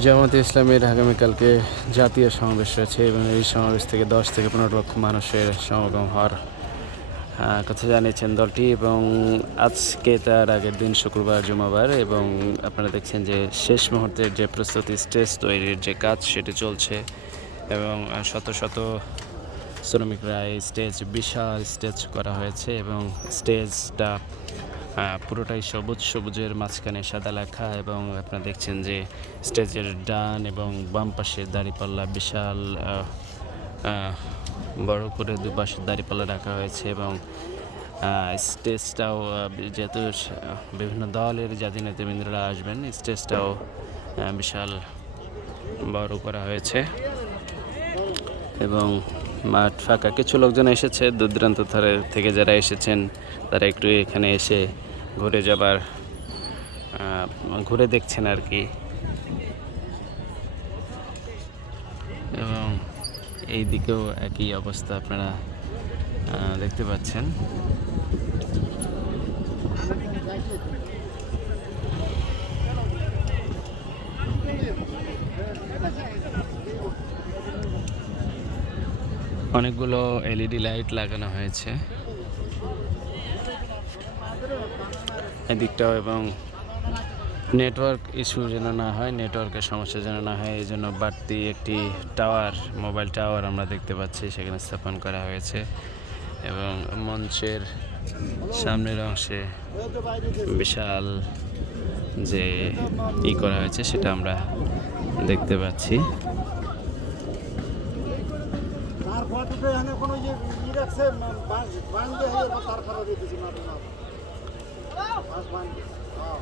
জামাতে ইসলামের আগামীকালকে জাতীয় সমাবেশ রয়েছে এবং এই সমাবেশ থেকে দশ থেকে পনেরো লক্ষ মানুষের সমাগম হওয়ার কথা জানিয়েছেন দলটি এবং আজকে তার আগের দিন শুক্রবার, জুমাবার এবং আপনারা দেখছেন যে শেষ মুহূর্তের যে প্রস্তুতি, স্টেজ তৈরির যে কাজ সেটি চলছে এবং শত শত শ্রমিকরা এই স্টেজ, বিশাল স্টেজ করা হয়েছে এবং স্টেজটা পুরোটাই সবুজ, সবুজের মাঝখানে সাদা লেখা এবং আপনারা দেখছেন যে স্টেজের ডান এবং বাম পাশে দাঁড়িপাল্লা বিশাল বড় করে দুপাশে দাঁড়িপাল্লা রাখা হয়েছে এবং স্টেজটাও যেহেতু বিভিন্ন দলের জাতি নেতৃবৃন্দরা আসবেন, স্টেজটাও বিশাল বড় করা হয়েছে এবং মাঠ ফাঁকা। কিছু লোকজন এসেছে দূর দূরান্ত থেকে যারা এসেছেন, তারা একটু এখানে এসে ঘুরে যাবার ঘুরে দেখছেন আর কি। এবং এই দিকেও একই অবস্থা আপনারা দেখতে পাচ্ছেন। অনেকগুলো এলইডি লাইট লাগানো হয়েছে। এদিকটাও এবং নেটওয়ার্ক ইস্যু যেন না হয়, নেটওয়ার্কের সমস্যা যেন না হয়, এই জন্য বাড়তি একটি টাওয়ার, মোবাইল টাওয়ার আমরা দেখতে পাচ্ছি, সেখানে স্থাপন করা হয়েছে এবং মঞ্চের সামনের অংশে বিশাল যে ই করা হয়েছে, সেটা আমরা দেখতে পাচ্ছি। এখানে কোনো ইয়ে ই রাখছে বাঁশ বাঁধ দিয়ে তার খারাপ দিতেছি বাঁশ বাঁধ দিয়ে। হ্যাঁ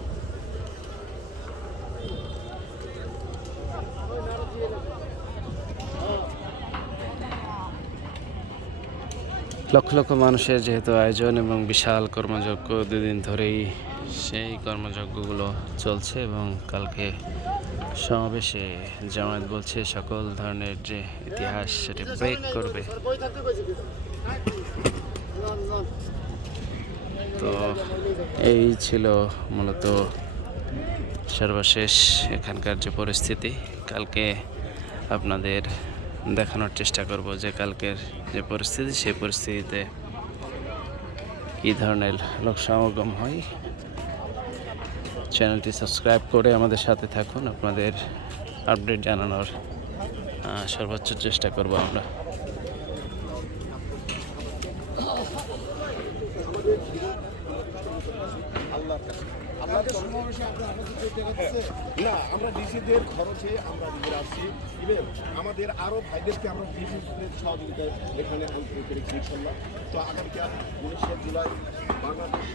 লক্ষ লক্ষ মানুষের যেহেতু আয়োজন এবং বিশাল কর্মযজ্ঞ দুদিন ধরেই সেই কর্মযজ্ঞগুলো চলছে এবং কালকে সমাবেশে জামায়াত বলছে সকল ধরনের যে ইতিহাস সেটি ব্রেক করবে। তো এই ছিল মূলত সর্বশেষ এখানকার যে পরিস্থিতি। কালকে আপনাদের দেখানোর চেষ্টা করব যে কালকের যে পরিস্থিতি, সেই পরিস্থিতিতে কী ধরনের লোক সমাগম হয়। চ্যানেলটি সাবস্ক্রাইব করে আমাদের সাথে থাকুন। আপনাদের আপডেট জানানোর সর্বোচ্চ চেষ্টা করব আমরা আপনাদের সমাবেশে আপনারা আমাদের যে টাকা না, আমরা ডিসিদের খরচে আমরা নিজেরা আসছি ইভেন আমাদের আরও ভাইদেরকে আমরা ডিসিদের সহযোগিতায় এখানে আন্তরিক করেছি ইনশাল্লাহ। তো আগামীকাল উনিশে জুলাই বাংলাদেশ